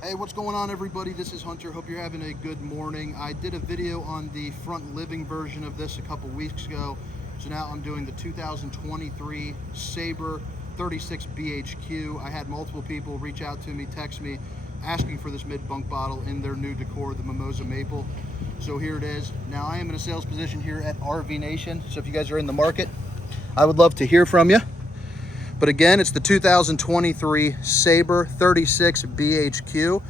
Hey, what's going on, everybody? This is Hunter. Hope you're having a good morning. I did a video on the front living version of this a couple weeks ago. So now I'm doing the 2023 Sabre 36BHQ. I had multiple people reach out to me, text me, asking for this mid-bunk bottle in their new Decor, the Mimosa Maple. So here it is. Now I am in a sales position here at RV Nation. So if you guys are in the market, I would love to hear from you. But again, it's the 2023 Sabre 36BHQ.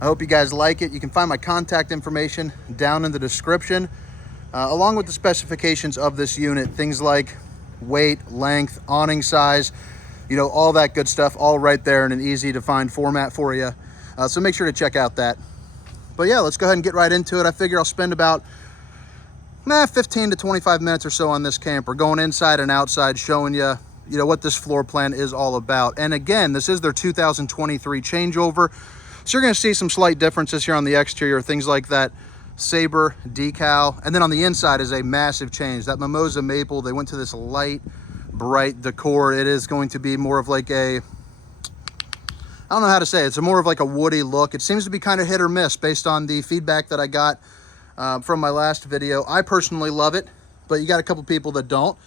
I hope you guys like it. You can find my contact information down in the description, along with the specifications of this unit. Things like weight, length, awning size, you know, all that good stuff, all right there in an easy to find format for you. So make sure to check out that. But yeah, let's go ahead and get right into it. I figure I'll spend about 15 to 25 minutes or so on this camper, going inside and outside, showing you what this floor plan is all about. And again, this is their 2023 changeover. So you're gonna see some slight differences here on the exterior, things like that Sabre decal. And then on the inside is a massive change. That Mimosa Maple, they went to this light, bright decor. It is going to be more of like a, I don't know how to say it. It's more of like a woody look. It seems to be kind of hit or miss based on the feedback that I got from my last video. I personally love it, but you got a couple people that don't.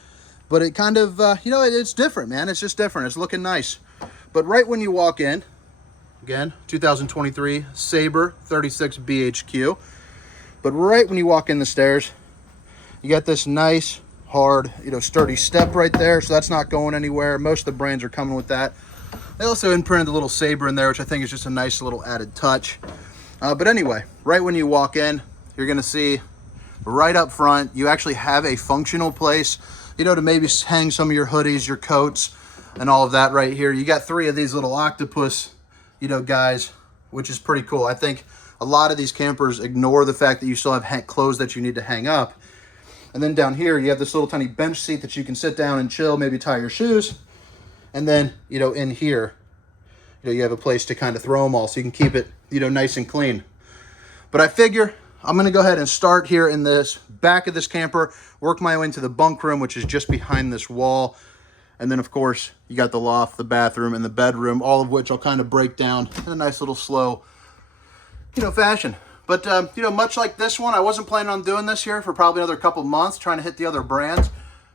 But it kind of, it's different, man. It's just different. It's looking nice. But right when you walk in, again, 2023 Sabre 36BHQ. But right when you walk in the stairs, you got this nice, hard, sturdy step right there. So that's not going anywhere. Most of the brands are coming with that. They also imprinted the little Sabre in there, which I think is just a nice little added touch. But anyway, right when you walk in, you're going to see right up front, you actually have a functional place, to maybe hang some of your hoodies, your coats, and all of that right here. You got 3 of these little octopus, guys, which is pretty cool. I think a lot of these campers ignore the fact that you still have clothes that you need to hang up. And then down here, you have this little tiny bench seat that you can sit down and chill, maybe tie your shoes. And then, in here, you have a place to kind of throw them all so you can keep it, nice and clean. But I figure I'm going to go ahead and start here in this back of this camper, work my way into the bunk room, which is just behind this wall. And then, of course, you got the loft, the bathroom, and the bedroom, all of which I'll kind of break down in a nice little slow, fashion. But, much like this one, I wasn't planning on doing this here for probably another couple months, trying to hit the other brands.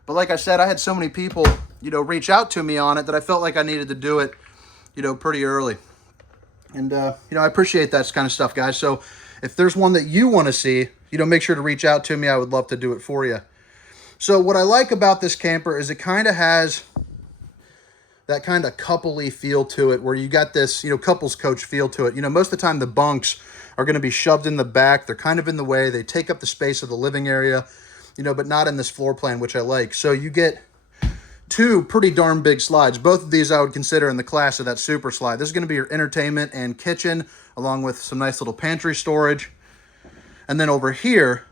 But like I said, I had so many people, reach out to me on it that I felt like I needed to do it, pretty early. And, I appreciate that kind of stuff, guys. So if there's one that you want to see, make sure to reach out to me. I would love to do it for you. So what I like about this camper is it kind of has that kind of coupley feel to it, where you got this, couples coach feel to it. Most of the time the bunks are going to be shoved in the back. They're kind of in the way. They take up the space of the living area, but not in this floor plan, which I like. So you get 2 pretty darn big slides. Both of these I would consider in the class of that super slide. This is going to be your entertainment and kitchen, along with some nice little pantry storage. And then over here,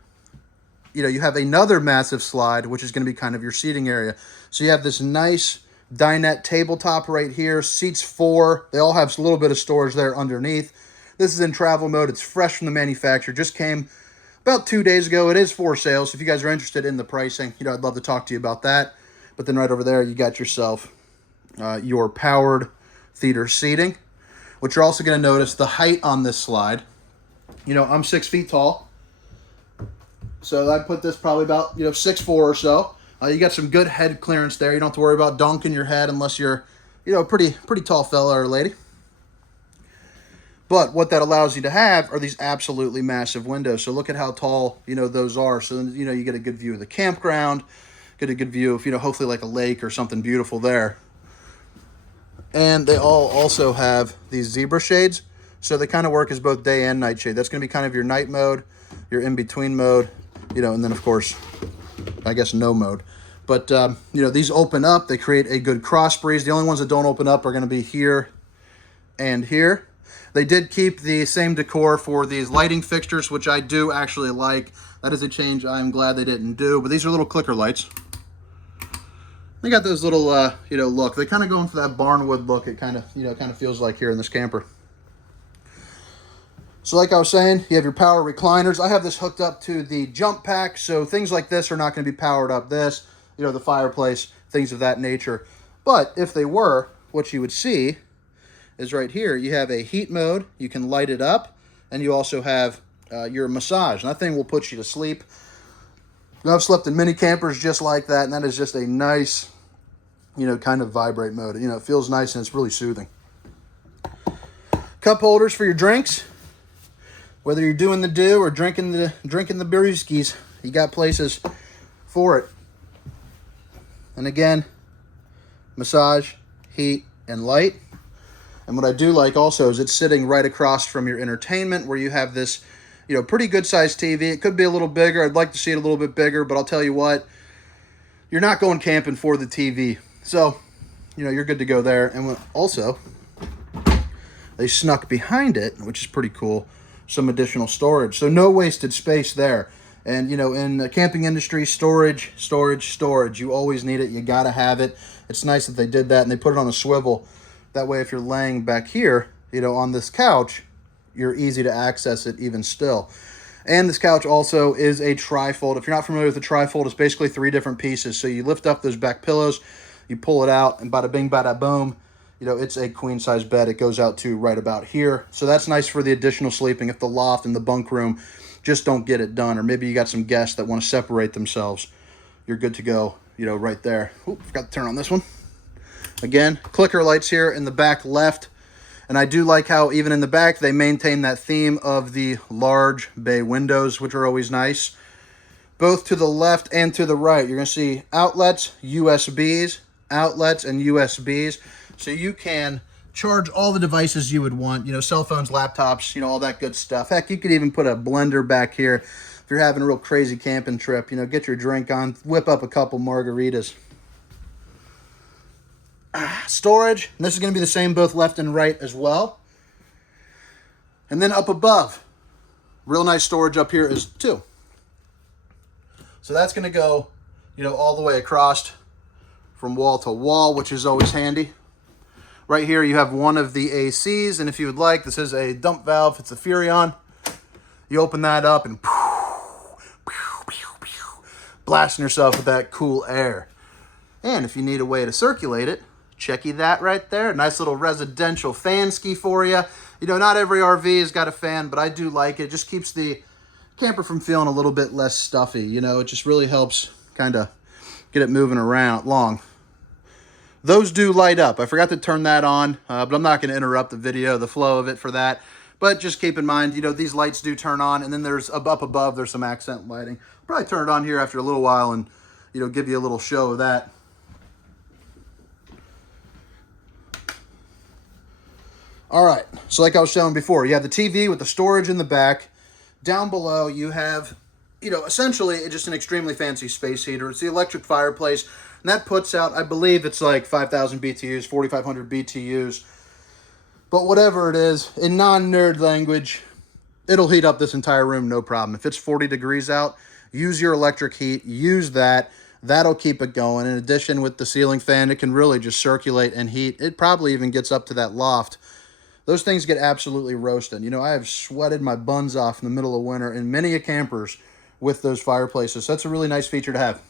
you have another massive slide, which is going to be kind of your seating area. So you have this nice dinette tabletop right here, seats 4. They all have a little bit of storage there underneath. This is in travel mode. It's fresh from the manufacturer. Just came about 2 days ago. It is for sale. So if you guys are interested in the pricing, I'd love to talk to you about that. But then right over there, you got yourself your powered theater seating, which you're also going to notice the height on this slide. I'm 6 feet tall. So I put this probably about, 6'4" or so. You got some good head clearance there. You don't have to worry about dunking your head unless you're, a pretty tall fella or lady. But what that allows you to have are these absolutely massive windows. So look at how tall, those are. So, you get a good view of the campground, get a good view of, hopefully like a lake or something beautiful there. And they all also have these zebra shades. So they kind of work as both day and night shade. That's going to be kind of your night mode, your in-between mode, and then, of course, I guess no mode. But, these open up. They create a good cross breeze. The only ones that don't open up are going to be here and here. They did keep the same decor for these lighting fixtures, which I do actually like. That is a change I'm glad they didn't do. But these are little clicker lights. They got those little, look. They kind of go in for that barnwood look. It kind of feels like here in this camper. So like I was saying, you have your power recliners. I have this hooked up to the jump pack, so things like this are not going to be powered up. This, the fireplace, things of that nature. But if they were, what you would see is right here. You have a heat mode. You can light it up, and you also have your massage. And that thing will put you to sleep. I've slept in many campers just like that, and that is just a nice, kind of vibrate mode. It feels nice and it's really soothing. Cup holders for your drinks. Whether you're doing the dew or drinking the brewskis, you got places for it. And again, massage, heat, and light. And what I do like also is it's sitting right across from your entertainment, where you have this, pretty good sized TV. It could be a little bigger. I'd like to see it a little bit bigger, but I'll tell you what, you're not going camping for the TV. So, you're good to go there. And also, they snuck behind it, which is pretty cool, some additional storage. So no wasted space there. And, in the camping industry, storage. You always need it. You got to have it. It's nice that they did that, and they put it on a swivel. That way, if you're laying back here, on this couch, you're easy to access it even still. And this couch also is a trifold. If you're not familiar with the trifold, it's basically 3 different pieces. So you lift up those back pillows, you pull it out, and bada bing, bada boom, it's a queen size bed. It goes out to right about here. So that's nice for the additional sleeping if the loft and the bunk room just don't get it done. Or maybe you got some guests that want to separate themselves. You're good to go, right there. Oop, forgot to turn on this one. Again, clicker lights here in the back left. And I do like how even in the back, they maintain that theme of the large bay windows, which are always nice. Both to the left and to the right, you're going to see outlets, USBs, outlets, and USBs. So you can charge all the devices you would want, cell phones, laptops, all that good stuff. Heck, you could even put a blender back here if you're having a real crazy camping trip. Get your drink on, whip up a couple margaritas. Storage, and this is going to be the same both left and right as well. And then up above, real nice storage up here is 2. So that's going to go, all the way across from wall to wall, which is always handy. Right here you have one of the ACs, and if you would like, this is a dump valve. It's a Furrion. You open that up and blasting yourself with that cool air. And if you need a way to circulate it, checky that right there. Nice little residential fan ski for you. Not every RV has got a fan, but I do like it. It just keeps the camper from feeling a little bit less stuffy. It just really helps kind of get it moving around long. Those do light up. I forgot to turn that on, but I'm not going to interrupt the video, the flow of it for that. But just keep in mind, these lights do turn on, and then there's up above, there's some accent lighting. I'll probably turn it on here after a little while and, give you a little show of that. All right, so like I was showing before, you have the TV with the storage in the back. Down below, you have, essentially it's just an extremely fancy space heater. It's the electric fireplace, and that puts out, I believe it's like 5,000 BTUs, 4,500 BTUs. But whatever it is, in non-nerd language, it'll heat up this entire room, no problem. If it's 40 degrees out, use your electric heat, use that. That'll keep it going. In addition, with the ceiling fan, it can really just circulate and heat. It probably even gets up to that loft. Those things get absolutely roasted. I have sweated my buns off in the middle of winter in many a campers with those fireplaces. So that's a really nice feature to have.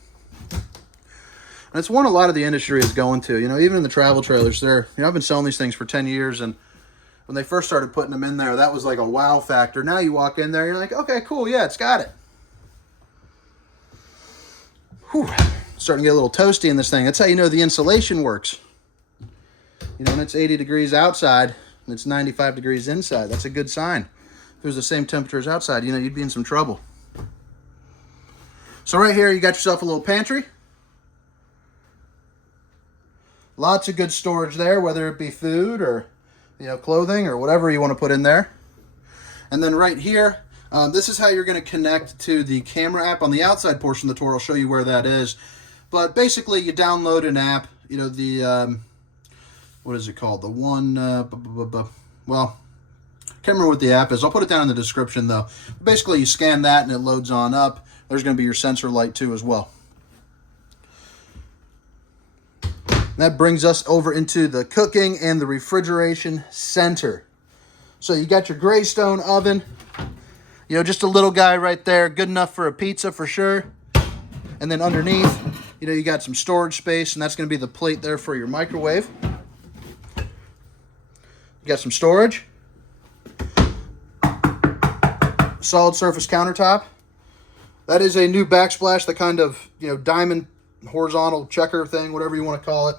And it's one a lot of the industry is going to. Even in the travel trailers, I've been selling these things for 10 years, and when they first started putting them in there, that was like a wow factor. Now you walk in there, you're like, okay, cool, yeah, it's got it. Whew. Starting to get a little toasty in this thing. That's how you know the insulation works. When it's 80 degrees outside, and it's 95 degrees inside. That's a good sign. If it was the same temperature as outside, you'd be in some trouble. So right here, you got yourself a little pantry. Lots of good storage there, whether it be food or, clothing or whatever you want to put in there. And then right here, this is how you're going to connect to the camera app. On the outside portion of the tour, I'll show you where that is. But basically, you download an app, what is it called? The one, well, can't remember what the app is. I'll put it down in the description, though. Basically, you scan that, and it loads on up. There's going to be your sensor light, too, as well. That brings us over into the cooking and the refrigeration center. So you got your Greystone oven. Just a little guy right there. Good enough for a pizza, for sure. And then underneath, you got some storage space, and that's going to be the plate there for your microwave. You got some storage. Solid surface countertop. That is a new backsplash, the kind of, you know, diamond horizontal checker thing, whatever you want to call it.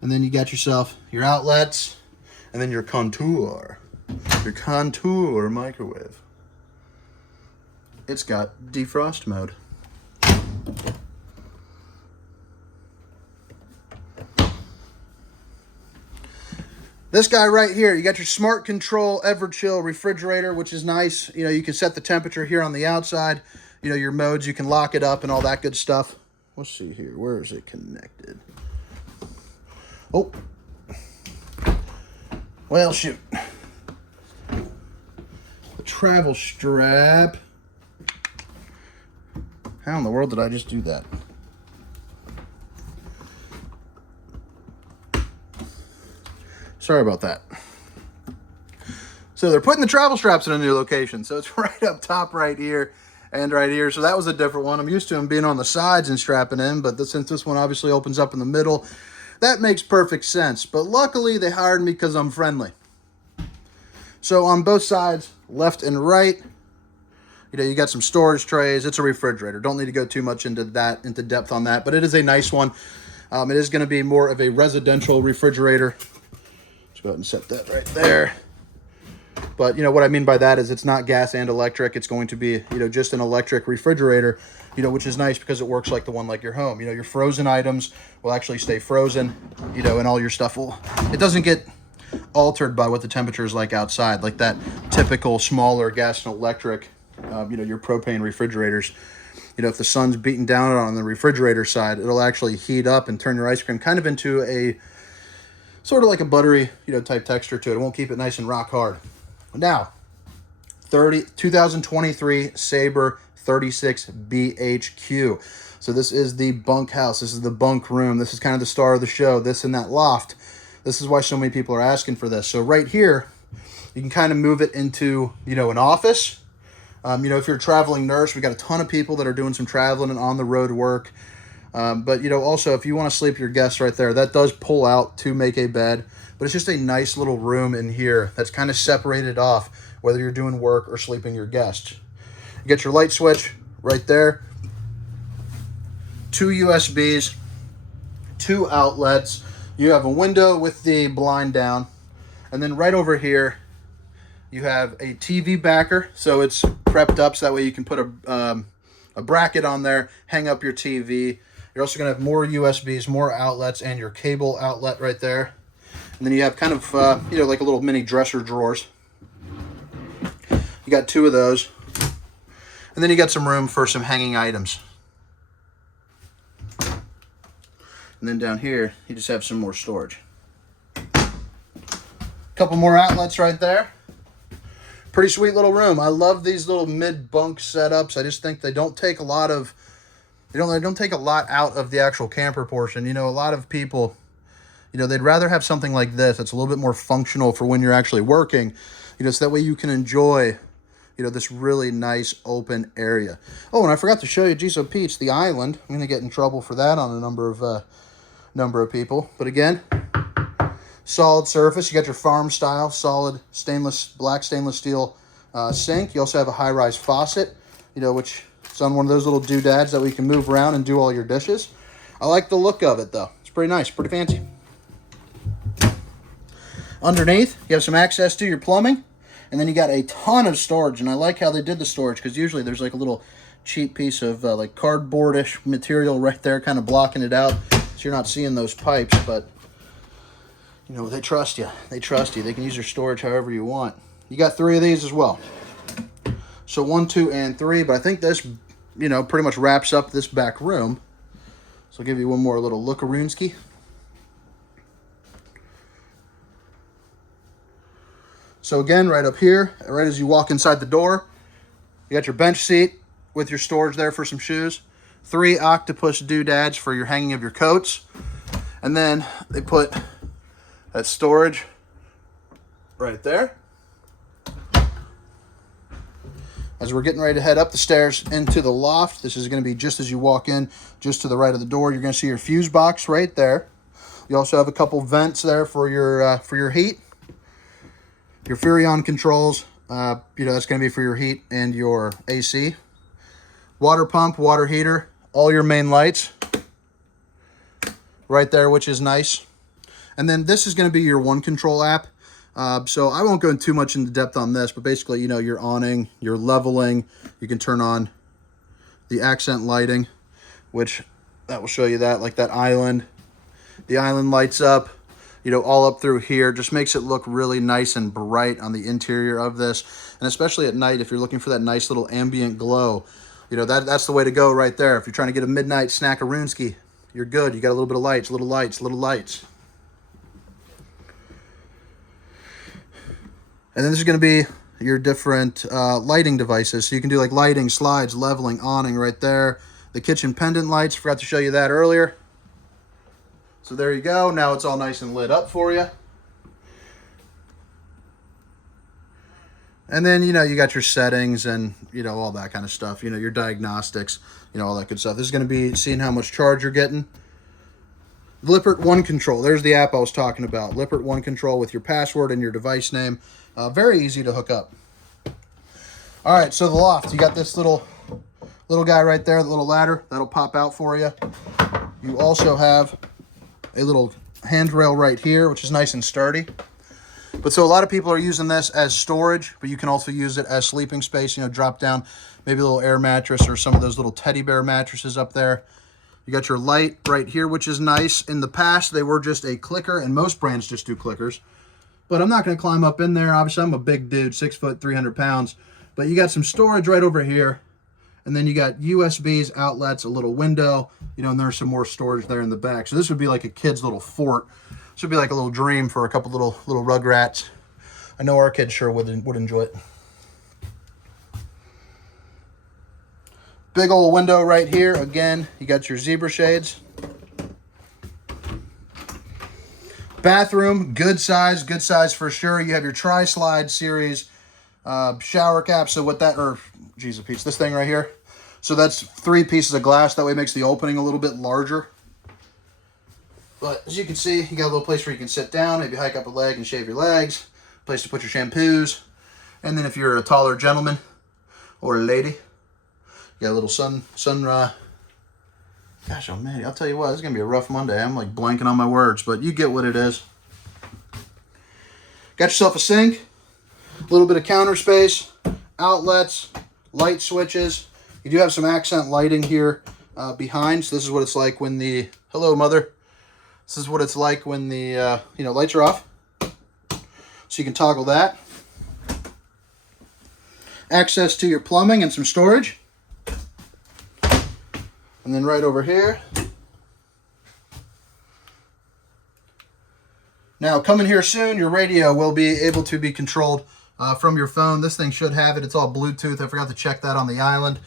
And then you got yourself your outlets, and then your contour microwave. It's got defrost mode. This guy right here, you got your smart control Everchill refrigerator, which is nice. You know, you can set the temperature here on the outside. You know, your modes, you can lock it up and all that good stuff. Let's see here. Where is it connected? Oh. Well, shoot. The travel strap. How in the world did I just do that? Sorry about that. So they're putting the travel straps in a new location. So it's right up top right here and right here. So that was a different one. I'm used to them being on the sides and strapping in, but since this one obviously opens up in the middle, that makes perfect sense. But luckily they hired me because I'm friendly. So on both sides, left and right, you know, you got some storage trays. It's a refrigerator. Don't need to go too much into depth on that, but it is a nice one. It is going to be more of a residential refrigerator. Go ahead and set that right there. But, you know, what I mean by that is it's not gas and electric. It's going to be, you know, just an electric refrigerator, you know, which is nice because it works like the one like your home. You know, your frozen items will actually stay frozen, you know, and all your stuff will, it doesn't get altered by what the temperature is like outside, like that typical smaller gas and electric, you know, your propane refrigerators. You know, if the sun's beating down on the refrigerator side, it'll actually heat up and turn your ice cream kind of into a sort of like a buttery, you know, type texture to it. It won't keep it nice and rock hard. Now, 2023 Sabre 36BHQ. So this is the bunk house. This is the bunk room. This is kind of the star of the show. This and that loft. This is why so many people are asking for this. So right here, you can kind of move it into, you know, an office. You know, if you're a traveling nurse, we got a ton of people that are doing some traveling and on the road work. But, you know, also, if you want to sleep your guests right there, that does pull out to make a bed. But it's just a nice little room in here that's kind of separated off, whether you're doing work or sleeping your guests. You get your light switch right there. 2 USBs, 2 outlets. You have a window with the blind down. And then right over here, you have a TV backer. So it's prepped up so that way you can put a bracket on there, hang up your TV. You're also going to have more USBs, more outlets, and your cable outlet right there. And then you have kind of, you know, like a little mini dresser drawers. You got 2 of those. And then you got some room for some hanging items. And then down here, you just have some more storage. A couple more outlets right there. Pretty sweet little room. I love these little mid-bunk setups. I just think they don't take a lot of... They don't take a lot out of the actual camper portion. You know, a lot of people, you know, they'd rather have something like this. It's a little bit more functional for when you're actually working, you know, so that way you can enjoy, you know, this really nice open area. Oh, and I forgot to show you, geez, so Pete's the island. I'm going to get in trouble for that on a number of people. But again, solid surface. You got your farm style, solid black stainless steel sink. You also have a high-rise faucet, you know, which... It's on one of those little doodads that we can move around and do all your dishes. I like the look of it, though. It's pretty nice, pretty fancy. Underneath, you have some access to your plumbing. And then you got a ton of storage. And I like how they did the storage, because usually there's like a little cheap piece of like cardboardish material right there kind of blocking it out. So you're not seeing those pipes. But, you know, they trust you. They trust you. They can use your storage however you want. You got 3 of these as well. So 1, 2, and 3. But I think this... you know, pretty much wraps up this back room. So I'll give you one more little look-a-roonski. So again, right up here, right as you walk inside the door, you got your bench seat with your storage there for some shoes. 3 octopus doodads for your hanging of your coats. And then they put that storage right there. As we're getting ready to head up the stairs into the loft, this is going to be just as you walk in, just to the right of the door. You're going to see your fuse box right there. You also have a couple vents there for your heat. Your Furrion controls, that's going to be for your heat and your AC. Water pump, water heater, all your main lights right there, which is nice. And then this is going to be your one control app. So I won't go into too much into depth on this, but basically, your awning, your leveling, you can turn on the accent lighting, which that will show you that, like that island. The island lights up, all up through here. Just makes it look really nice and bright on the interior of this. And especially at night, if you're looking for that nice little ambient glow, that's the way to go right there. If you're trying to get a midnight snackaroonski, you're good. You got a little bit of lights, little lights, little lights. And then this is going to be your different lighting devices. So you can do like lighting, slides, leveling, awning right there. The kitchen pendant lights, forgot to show you that earlier. So there you go. Now it's all nice and lit up for you. And then, you got your settings and, all that kind of stuff. Your diagnostics, all that good stuff. This is going to be seeing how much charge you're getting. Lippert One Control. There's the app I was talking about. Lippert One Control with your password and your device name. Very easy to hook up. All right, so the Loft. You got this little guy right there, the little ladder. That'll pop out for you. You also have a little handrail right here, which is nice and sturdy. But so a lot of people are using this as storage, but you can also use it as sleeping space. Drop down maybe a little air mattress or some of those little teddy bear mattresses up there. You got your light right here, which is nice. In the past, they were just a clicker, and most brands just do clickers. But I'm not going to climb up in there. Obviously, I'm a big dude, 6 foot, 300 pounds. But you got some storage right over here. And then you got USBs, outlets, a little window, and there's some more storage there in the back. So this would be like a kid's little fort. This would be like a little dream for a couple little rugrats. I know our kids sure would enjoy it. Big old window right here. Again, you got your zebra shades. Bathroom, good size for sure. You have your Tri-Slide series shower cap. So what that, this thing right here. So that's 3 pieces of glass. That way it makes the opening a little bit larger. But as you can see, you got a little place where you can sit down, maybe hike up a leg and shave your legs. Place to put your shampoos. And then if you're a taller gentleman or a lady, you got a little gosh, oh man, I'll tell you what, this is going to be a rough Monday. I'm like blanking on my words, but you get what it is. Got yourself a sink, a little bit of counter space, outlets, light switches. You do have some accent lighting here behind. So this is what it's like when the, hello mother. This is what it's like when the, lights are off. So you can toggle that. Access to your plumbing and some storage. And then right over here. Now, coming here soon, your radio will be able to be controlled from your phone. This thing should have it. It's all Bluetooth. I forgot to check that on the island.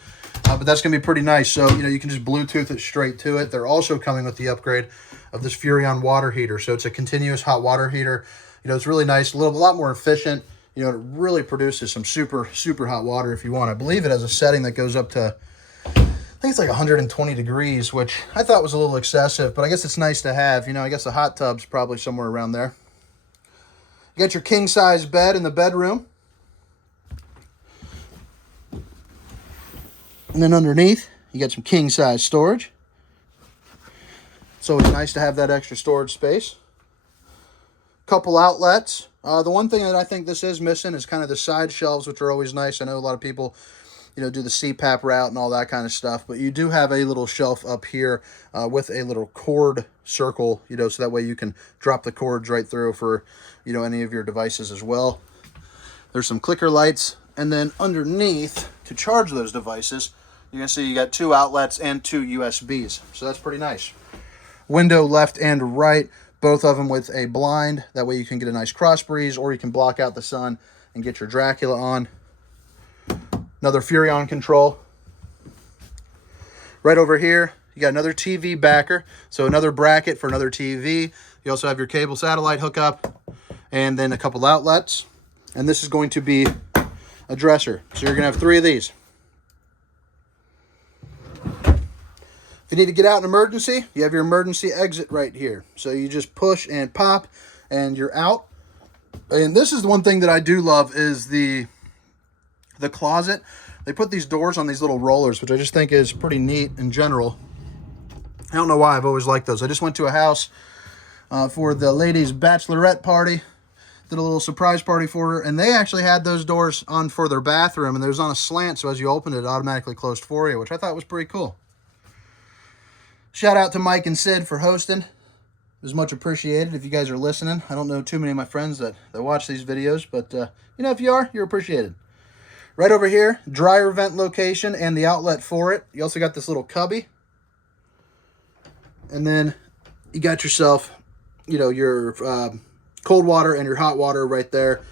But that's going to be pretty nice. So, you can just Bluetooth it straight to it. They're also coming with the upgrade of this Furrion water heater. So it's a continuous hot water heater. It's really nice, a lot more efficient. It really produces some super, super hot water if you want. I believe it has a setting that goes up to, I think it's like 120 degrees, which I thought was a little excessive, but I guess it's nice to have. I guess the hot tub's probably somewhere around there. You got your king-size bed in the bedroom. And then underneath, you got some king-size storage. It's always nice to have that extra storage space. Couple outlets. The one thing that I think this is missing is kind of the side shelves, which are always nice. I know a lot of people, do the CPAP route and all that kind of stuff, but you do have a little shelf up here with a little cord circle, so that way you can drop the cords right through for, any of your devices as well. There's some clicker lights, and then underneath to charge those devices, you can see you got 2 outlets and 2 USBs, so that's pretty nice. Window left and right. Both of them with a blind. That way you can get a nice cross breeze, or you can block out the sun and get your Dracula on. Another Furrion control. Right over here, you got another TV backer. So another bracket for another TV. You also have your cable satellite hookup, and then a couple outlets. And this is going to be a dresser. So you're going to have 3 of these. If you need to get out in emergency, you have your emergency exit right here. So you just push and pop, and you're out. And this is the one thing that I do love is the closet. They put these doors on these little rollers, which I just think is pretty neat in general. I don't know why, I've always liked those. I just went to a house for the ladies' bachelorette party. Did a little surprise party for her, and they actually had those doors on for their bathroom, and it was on a slant, so as you opened it, it automatically closed for you, which I thought was pretty cool. Shout out to Mike and Sid for hosting. It was much appreciated if you guys are listening. I don't know too many of my friends that watch these videos, but you know, if you are, you're appreciated. Right over here, dryer vent location and the outlet for it. You also got this little cubby. And then you got yourself, you know, your cold water and your hot water right there,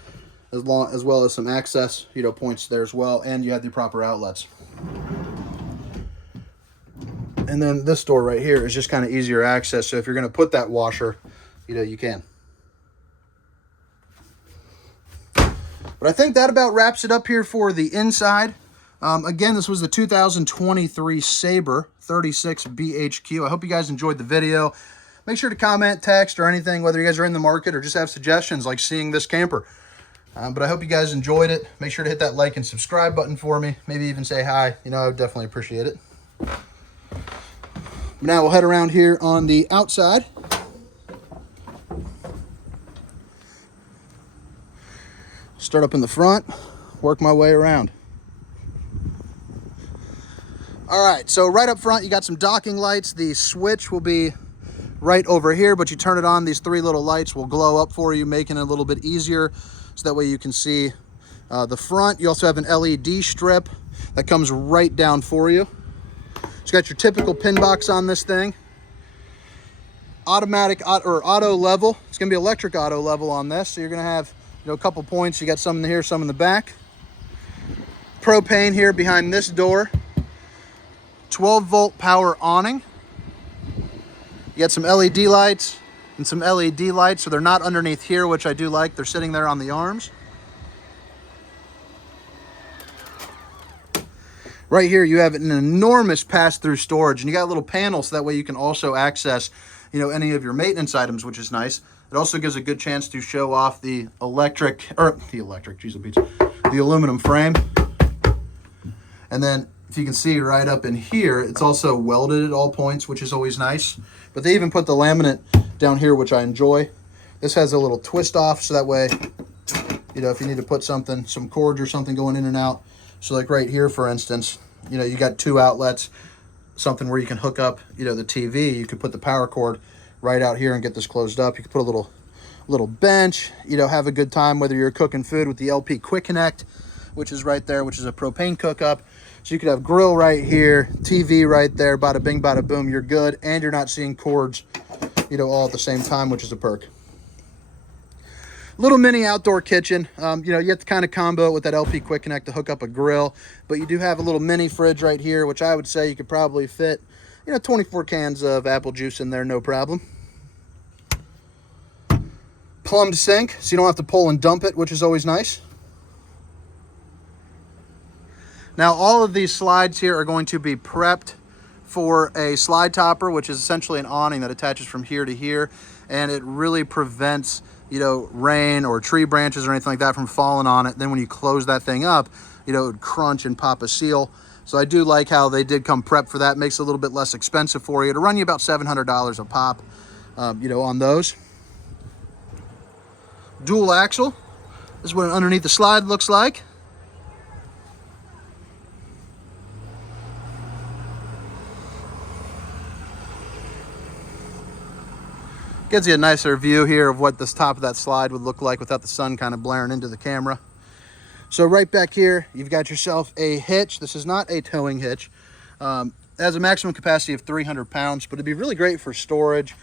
as well as some access, you know, points there as well, and you have the proper outlets. And then this door right here is just kind of easier access, so if you're going to put that washer, you know, you can. But I think that about wraps it up here for the inside. Again, this was the 2023 Sabre 36BHQ. I hope you guys enjoyed the video. Make sure to comment, text, or anything, whether you guys are in the market or just have suggestions like seeing this camper. But I hope you guys enjoyed it. Make sure to hit that like and subscribe button for me. Maybe even say hi. You know, I would definitely appreciate it. Now we'll head around here on the outside. Start up in the front, work my way around. All right, so right up front, you got some docking lights. The switch will be right over here, but you turn it on, these three little lights will glow up for you, making it a little bit easier, so that way you can see the front. You also have an LED strip that comes right down for you. It's got your typical pin box on this thing. Automatic or auto level. It's gonna be electric auto level on this, so you're gonna have, you know, a couple points. You got some in here, some in the back. Propane here behind this door. 12-volt power awning. You got some LED lights and some LED lights, so they're not underneath here, which I do like. They're sitting there on the arms. Right here, you have an enormous pass-through storage, and you got a little panel, so that way you can also access, you know, any of your maintenance items, which is nice. It also gives a good chance to show off the the aluminum frame. And then, if you can see right up in here, it's also welded at all points, which is always nice. But they even put the laminate down here, which I enjoy. This has a little twist off, so that way, you know, if you need to put something, some cords or something going in and out. So like right here, for instance, you know, you got two outlets, something where you can hook up, you know, the TV. You could put the power cord right out here and get this closed up. You could put a little bench, you know, have a good time, whether you're cooking food with the LP Quick Connect, which is right there, which is a propane cookup. So you could have grill right here, TV right there, bada bing, bada boom, you're good. And you're not seeing cords, you know, all at the same time, which is a perk. Little mini outdoor kitchen. You know, you have to kind of combo it with that LP Quick Connect to hook up a grill, but you do have a little mini fridge right here, which I would say you could probably fit, you know, 24 cans of apple juice in there, no problem. Plumbed sink, so you don't have to pull and dump it, which is always nice. Now, all of these slides here are going to be prepped for a slide topper, which is essentially an awning that attaches from here to here, and it really prevents, you know, rain or tree branches or anything like that from falling on it. Then when you close that thing up, you know, it would crunch and pop a seal. So I do like how they did come prepped for that. Makes it a little bit less expensive for you. It'll run you about $700 a pop, you know, on those. Dual axle. This is what underneath the slide looks like. Gives you a nicer view here of what this top of that slide would look like without the sun kind of blaring into the camera. So right back here, you've got yourself a hitch. This is not a towing hitch. It has a maximum capacity of 300 pounds, but it'd be really great for storage.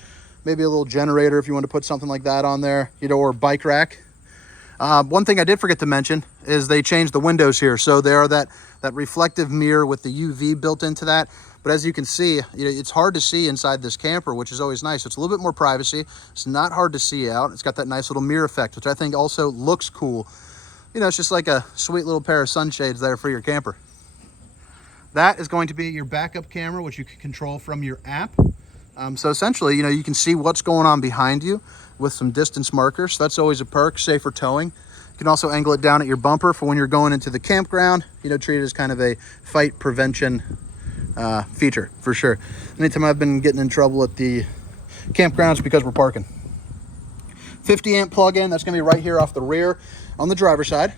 Maybe a little generator if you want to put something like that on there, you know, or bike rack. One thing I did forget to mention is they changed the windows here. So there are that reflective mirror with the UV built into that. But as you can see, you know, it's hard to see inside this camper, which is always nice. It's a little bit more privacy. It's not hard to see out. It's got that nice little mirror effect, which I think also looks cool. You know, it's just like a sweet little pair of sunshades there for your camper. That is going to be your backup camera, which you can control from your app. So essentially, you can see what's going on behind you with some distance markers. That's always a perk, safe for towing. You can also angle it down at your bumper for when you're going into the campground. Treat it as kind of a fight prevention feature for sure. Anytime I've been getting in trouble at the campgrounds because we're parking. 50 amp plug-in, that's gonna be right here off the rear on the driver's side.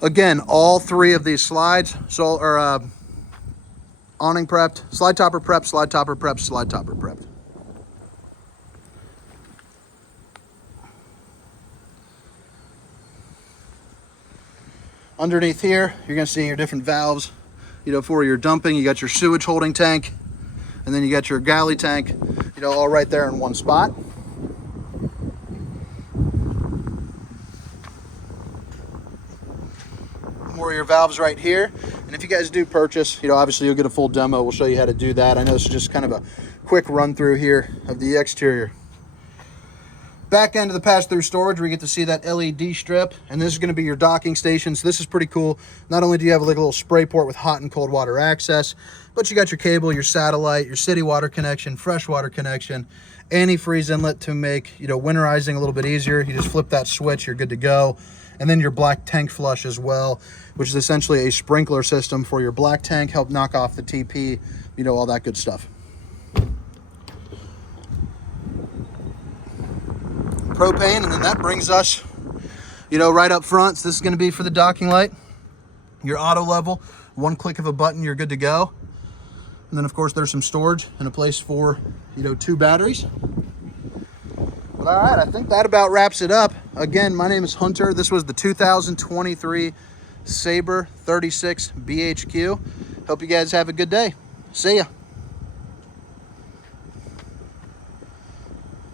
Again, all three of these slides are awning prepped, slide topper prepped, slide topper prepped, slide topper prepped. Underneath here, you're gonna see your different valves, for your dumping. You got your sewage holding tank, and then you got your galley tank, all right there in one spot. More of your valves right here. And if you guys do purchase, obviously you'll get a full demo. We'll show you how to do that. I know this is just kind of a quick run through here of the exterior. Back end of the pass-through storage, we get to see that LED strip, and this is going to be your docking station. So this is pretty cool. Not only do you have like a little spray port with hot and cold water access, but you got your cable, your satellite, your city water connection, fresh water connection, antifreeze inlet to make winterizing a little bit easier. You just flip that switch, you're good to go. And then your black tank flush as well, which is essentially a sprinkler system for your black tank, help knock off the TP, all that good stuff. Propane, and then that brings us, right up front. So this is going to be for the docking light, your auto level. One click of a button, you're good to go. And then of course there's some storage and a place for, 2 batteries. But all right, I think that about wraps it up. Again, my name is Hunter. This was the 2023 Sabre 36BHQ. Hope you guys have a good day. See ya.